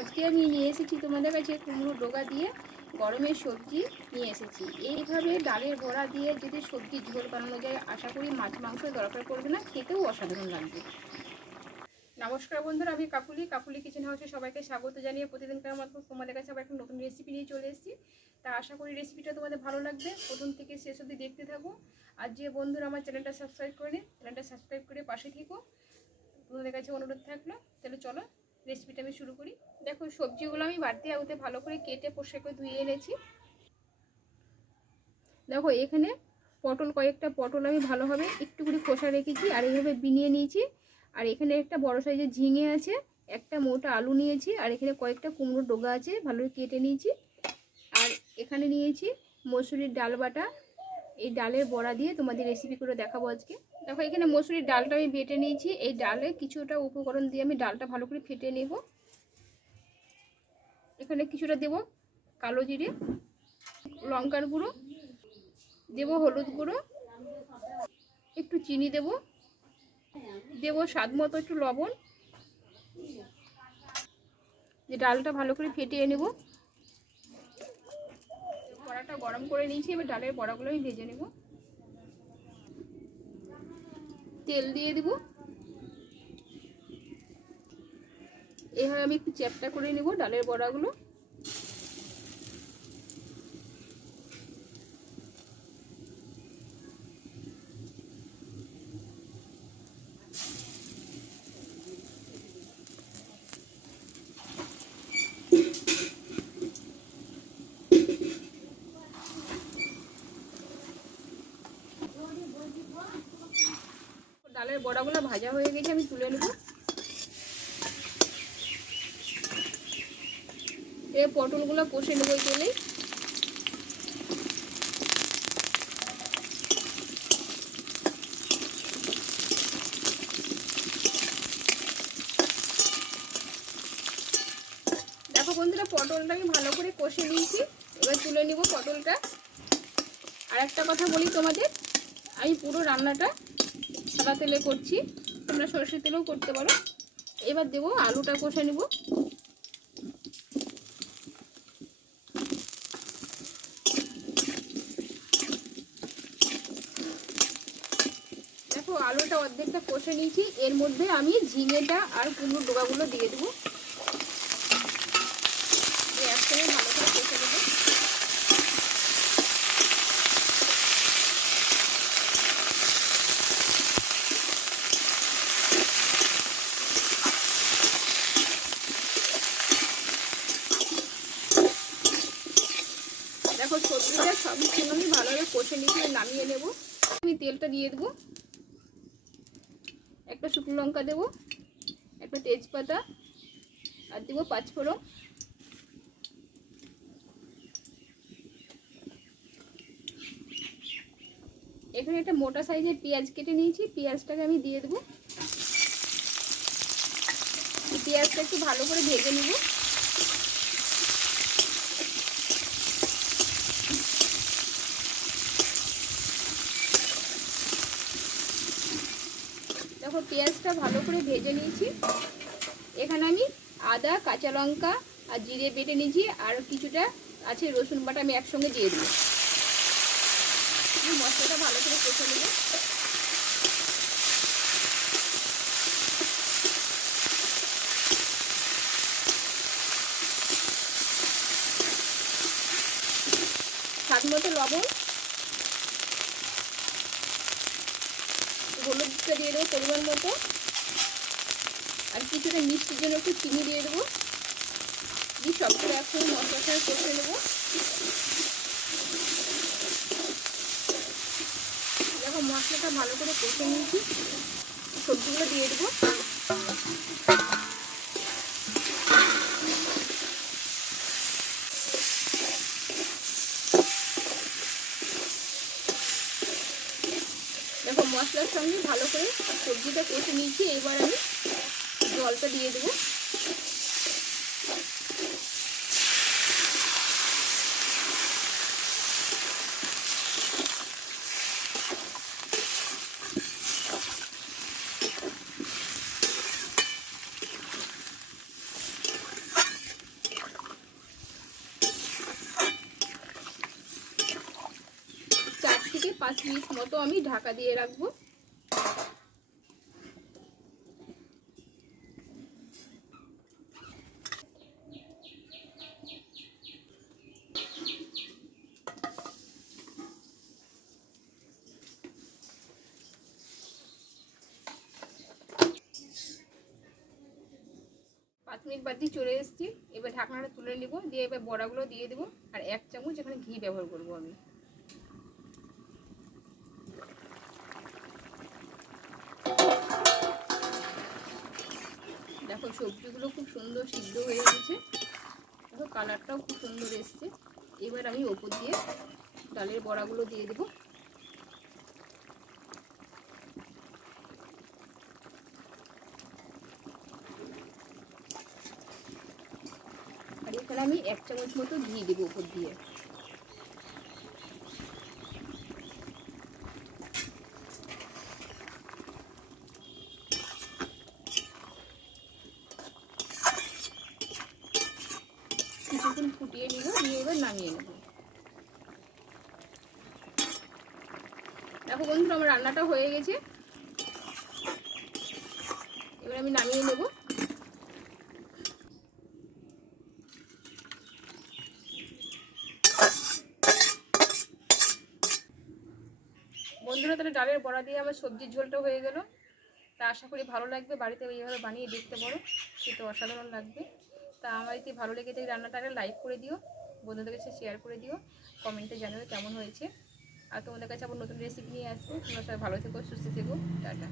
আজকে আমি নিয়ে এসেছি তোমাদের কাছে কুমড়ো ডোগা দিয়ে গরমের সবজি নিয়ে এসেছি। এইভাবে ডালের বড়া দিয়ে যদি সবজি ঝোল বানানো যায়, আশা করি মাছ মাংস দরকার পড়বে না, খেতেও অসাধারণ লাগবে। নমস্কার বন্ধুরা, আমি কাকুলি। কাকুলি কিচেন হাউসে সবাইকে স্বাগত জানিয়ে প্রতিদিনকার মতো তোমাদের কাছে আবার একটা নতুন রেসিপি নিয়ে চলে এসেছি। তা আশা করি রেসিপিটা তোমাদের ভালো লাগবে। প্রথম থেকে শেষ অবধি দেখতে থাকো। আর যে বন্ধুরা আমার চ্যানেলটা সাবস্ক্রাইব করে নিন চ্যানেলটা সাবস্ক্রাইব করে পাশে থেকো। তোমাদের কাছে অনুরোধ থাকল, তাহলে চলো রেসিপিটা আমি শুরু করি। দেখো, সবজিগুলো আমি বাড়তি আগুতে ভালো করে কেটে পোষে করে ধুয়ে এনেছি। দেখো, এখানে পটল, কয়েকটা পটল আমি ভালোভাবে একটু করে খোসা রেখেছি আর এইভাবে বিনিয়ে নিয়েছি। আর এখানে একটা বড় সাইজের ঝিঙে আছে, একটা মোটা আলু নিয়েছি, আর এখানে কয়েকটা কুমড়োর ডোগা আছে ভালোভাবে কেটে নিয়েছি। আর এখানে নিয়েছি মসুরির ডাল বাটা। এই ডালের বড়া দিয়ে তোমাদের রেসিপি করে দেখাবো আজকে। দেখো, এখানে মসুরির ডালটা আমি বেটে নিয়েছি। এই ডালে কিছুটা উপকরণ দিয়ে আমি ডালটা ভালো করে ফেটে নেব। এখানে কিছুটা দেব কালো জিরে, লঙ্কার গুঁড়ো, দেব হলুদ গুঁড়ো, একটু চিনি দেব দেব স্বাদ মতো একটু লবণ। যে ডালটা ভালো করে ফেটিয়ে নেব। বড়াটা গরম করে নিয়েছি, এবার ডালের বড়াগুলো আমি ভেজে নেব। তেল দিয়ে দিব। এভাবে আমি একটু চ্যাপটা করে নেব ডালের বড়াগুলো। ডালের বড়াগুলো ভাজা হয়ে গেছে, আমি তুলে নেব। এ পটলগুলো কষে নেব তেলেই দেখো বন্ধুরা, পটলটা আমি ভালো করে কষে নিয়েছি। এবার তুলে নিব পটলটা। আর একটা কথা বলি তোমাদের, আমি পুরো রান্নাটা সাদা তেলে করছি। তোমরা সরষের তেলেও করতে পারো। এবার দেবো আলুটা কষে নিব। দেখো, আলুটা অর্ধেকটা কষে নিয়েছি। এর মধ্যে আমি ঝিঙেটা আর কুমড়ো ডোবাগুলো দিয়ে দেবো একসঙ্গে ভালো করে কষে দেবো দেখো সবজিটা সব কিছু আমি ভালোভাবে কষে নিয়ে নামিয়ে নেব। আমি তেলটা দিয়ে দেবো। একটা শুকনো লঙ্কা দেবো, একটা তেজপাতা, আর দেবো পাঁচফোড়ন। এখানে একটা মোটা সাইজের পেঁয়াজ কেটে নিয়েছি, পেঁয়াজটাকে আমি দিয়ে দেবো। পেঁয়াজটা একটু ভালো করে ভেজে নেব। দেখো পেঁয়াজটা ভালো করে ভেজে নিয়েছি। এখানে আমি আদা, কাঁচা লঙ্কা আর জিরে বেটে নিয়েছি আর কিছুটা আছে রসুন বাটা আমি একসঙ্গে দিয়ে দেবো। মশলাটা ভালো করে কষে নেব। স্বাদ মতো লবণ হলুদটা দিয়ে দেবো পরিমাণ মতো। আর কিছুটা মিষ্টির জন্য একটু চিনি দিয়ে দেবো। দিয়ে সবগুলো একসঙ্গে মশলাটা কষে নেব। দেখো, মশলাটা ভালো করে কষে নিয়েছি। সবজিগুলো দিয়ে দেবো দেখো মশলার সঙ্গে ভালো করে সবজিটা কষে নিয়েছি। এবার আমি জলটা দিয়ে দেবো। পাঁচ মিনিট মতো আমি ঢাকা দিয়ে রাখব। পাঁচ মিনিট বাদ দিয়ে চলে এসেছি। এবার ঢাকনাটা তুলে নিব, দিয়ে এবার বড়াগুলো দিয়ে দেবো। আর এক চামচ এখানে ঘি ব্যবহার করব আমি। দেখো, সবজিগুলো খুব সুন্দর সিদ্ধ হয়ে গেছে। দেখো, কালারটাও খুব সুন্দর এসছে। এবার আমি ওপর দিয়ে ডালের বড়াগুলো দিয়ে দেবো। আর এখানে আমি এক চামচ মতো ঘি দেবো ওপর দিয়ে। ফুটিয়ে নিব নিয়ে এবার নামিয়ে নেব। দেখো বন্ধুরা, আমার রান্নাটা হয়ে গেছে। এবার আমি নামিয়ে নেব। বন্ধুরা, তাহলে ডালের বড়া দিয়ে আমার সবজির ঝোলটা হয়ে গেল। তা আশা করি ভালো লাগবে। বাড়িতে এইভাবে বানিয়ে দেখতে পারো। সেটা অসাধারণ লাগবে। তা আমার যদি ভালো লেগে থাকে রান্নাটাকে লাইক করে দিও, বন্ধুদের কাছে শেয়ার করে দিও কমেন্টে জানাবে কেমন হয়েছে। আর তোমাদের কাছে আবার নতুন রেসিপি নিয়ে আসব। তোমরা সবাই ভালো থেকো, সুস্থ থেকো, টাটা।